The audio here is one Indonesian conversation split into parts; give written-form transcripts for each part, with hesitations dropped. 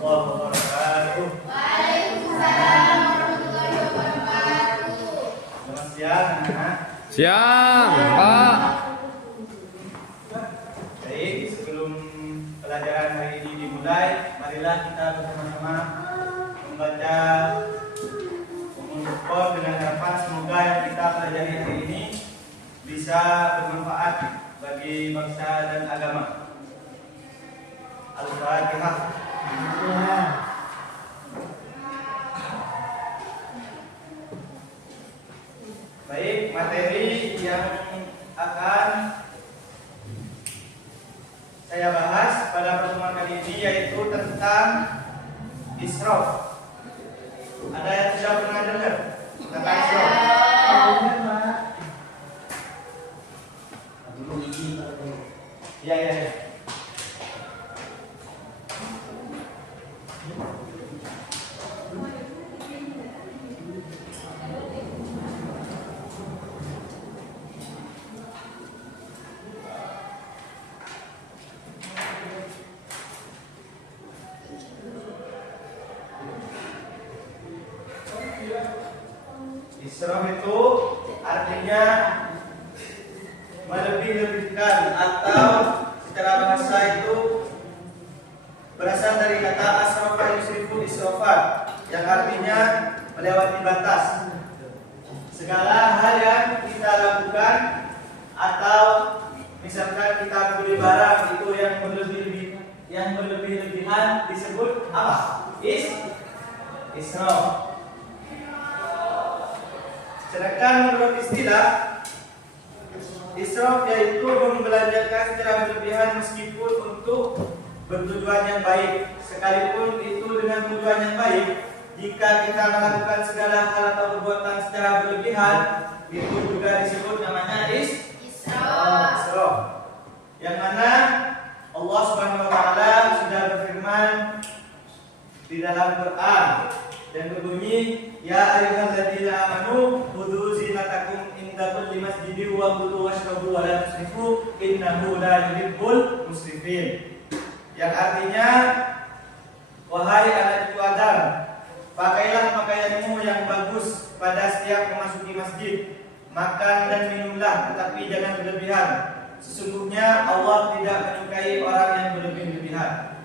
warahmatullahi wabarakatuh. Waalaikumsalam warahmatullahi wabarakatuh. Selamat siang, anak. Siang, Pak. Baik, sebelum pelajaran hari ini dimulai, marilah kita bersama-sama membaca umum Qur'an dengan harapan semoga yang kita pelajari hari ini bisa bermanfaat bagi bangsa dan agama. Al-Fatihah. Baik, materi yang akan saya bahas pada pertemuan kali ini yaitu tentang israf. Ada yang sudah pernah dengar tentang israf? Iya, iya, iya. Israf itu artinya melebih-lebihkan atau secara bahasa itu berasal dari kata asrafa yusrifu israfan yang artinya melewati batas. Segala hal yang kita lakukan atau misalkan kita beli barang itu yang berlebih-lebihan disebut apa? Israf. Sedangkan menurut istilah israf yaitu membelanjakan secara berlebihan meskipun untuk bertujuan yang baik, sekalipun itu dengan tujuan yang baik. Jika kita melakukan segala hal atau perbuatan secara berlebihan, itu juga disebut namanya israf. Yang mana Allah Subhanahu wa taala sudah berfirman di dalam Quran dan berbunyi, ya ayyuhalladzina amanu khudhu zinatakum inda kulli masjidin wa kulu washrabu wa la tusrifu innahu la yuhibbul musrifin. Yang artinya, wahai anak cucu Adam, pakailah pakaianmu yang bagus pada setiap memasuki masjid, makan dan minumlah tetapi jangan berlebihan. Sesungguhnya Allah tidak menyukai orang yang berlebih-lebihan.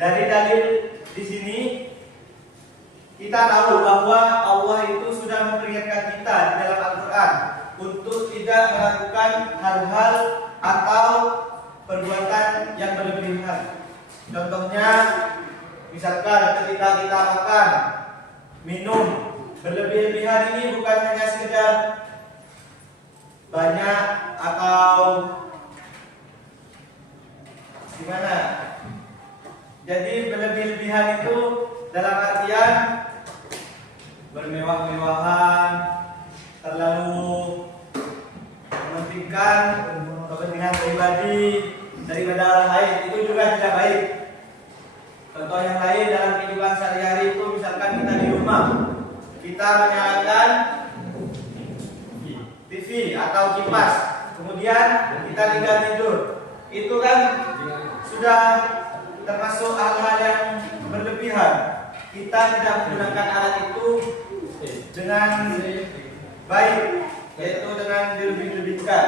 Dari dalil di sini kita tahu bahwa Allah itu sudah memperingatkan kita di dalam Al-Quran untuk tidak melakukan hal-hal atau perbuatan yang berlebihan. Contohnya, misalkan ketika kita makan, minum, berlebih-lebihan ini bukan hanya sekedar banyak atau gimana. Jadi berlebih-lebihan itu dalam artian bermewah-mewahan, terlalu mementingkan kepentingan pribadi daripada orang lain, itu juga tidak baik. Contoh yang lain dalam kehidupan sehari-hari itu misalkan kita di rumah, kita menyalakan TV atau kipas, kemudian kita tinggal tidur, itu kan sudah termasuk hal-hal yang berlebihan. Kita tidak menggunakan alat itu dengan baik, yaitu dengan dilebih-lebihkan.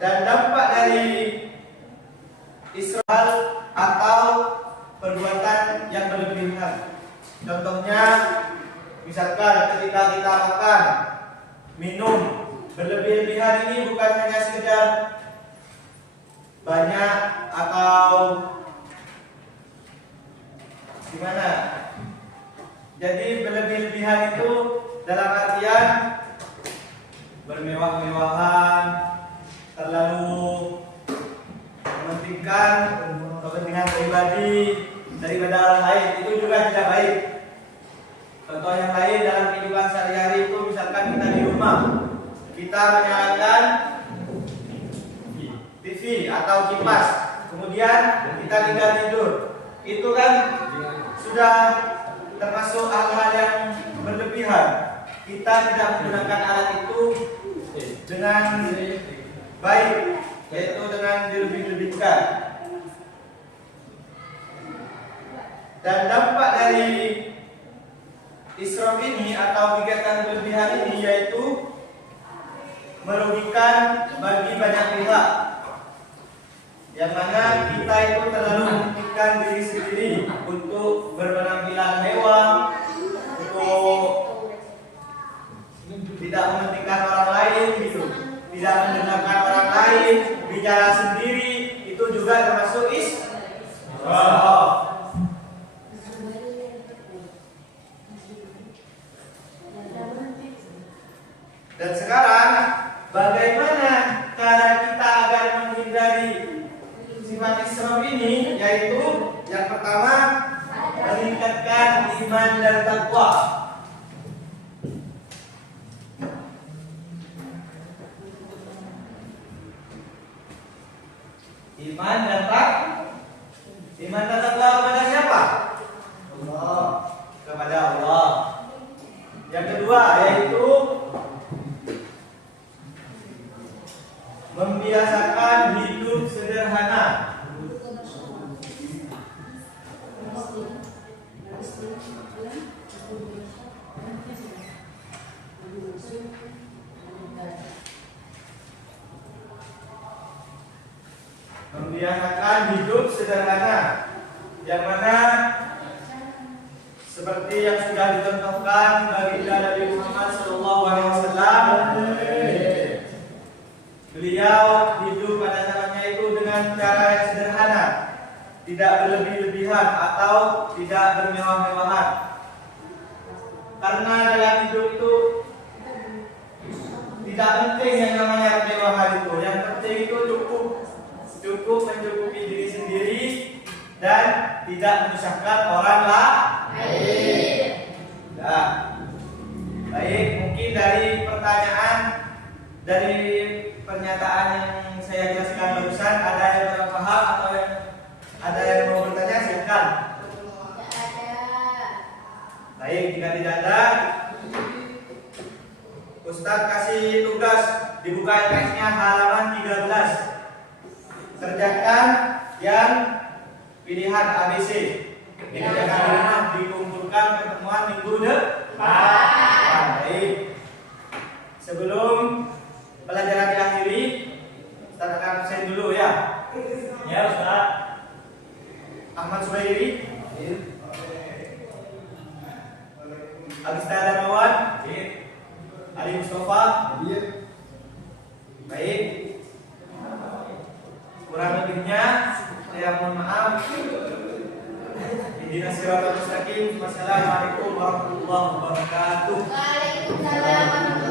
Dan dampak dari israf atau perbuatan yang berlebihan. Contohnya, misalkan ketika kita makan, minum, berlebih-lebihan ini bukan hanya sekedar banyak atau gimana. Jadi berlebih-lebihan itu dalam artian bermewah-mewahan, terlalu mementingkan kepentingan pribadi daripada orang lain, itu juga tidak baik. Contoh yang lain dalam kehidupan sehari-hari itu misalkan kita di rumah, kita menyalakan TV atau kipas, kemudian kita tinggal tidur, itu kan sudah termasuk hal-hal yang berlebihan. Kita tidak menggunakan alat itu dengan baik, yaitu dengan dilebih-lebihkan. Dan dampak dari israf ini atau kegiatan berlebihan ini yaitu merugikan bagi banyak pihak, yang mana kita itu terlalu mementingkan diri sendiri untuk berpenampilan mewah, untuk tidak mementingkan orang lain gitu, tidak mendengarkan orang lain, bicara sendiri, itu juga termasuk israf. Dan sekarang bagaimana cara kita agar menghindari sifat israf ini? Yaitu yang pertama, meningkatkan iman dan takwa. Iman dan takwa kepada siapa? Allah. Kepada Allah. Yang kedua yaitu membiasakan hidup sederhana. Membiasakan hidup sederhana, yang mana seperti yang sudah dicontohkan baginda Nabi Muhammad SAW. Beliau hidup pada zamannya itu dengan cara yang sederhana, tidak berlebih-lebihan atau tidak bermewah-mewahan. Karena dalam hidup itu tidak penting yang namanya kemewahan itu. Yang penting itu cukup mencukupi diri sendiri dan tidak menyusahkan orang lain. Nah, baik, mungkin dari pernyataan yang saya jelaskan barusan, ada yang kurang paham atau ada yang mau bertanya, silakan. Tidak ada. Baik, jika tidak ada, Ustadz kasih tugas dibuka LKS-nya halaman 13. Kerjakan yang pilihan ABC. Dikerjakan di rumah, dikumpulkan pertemuan minggu depan. Baik. Sebelum pelajaran diakhiri, Ustaz akan absen dulu ya. Ya Ustaz. Ahmad Suhairi. Agista Darmawan. Ali Mustafa. Baik. Kurang lebihnya saya mohon maaf. Ihdinas siratal mustaqim. Wassalamualaikum warahmatullahi wabarakatuh. Waalaikumsalam warahmatullahi wabarakatuh.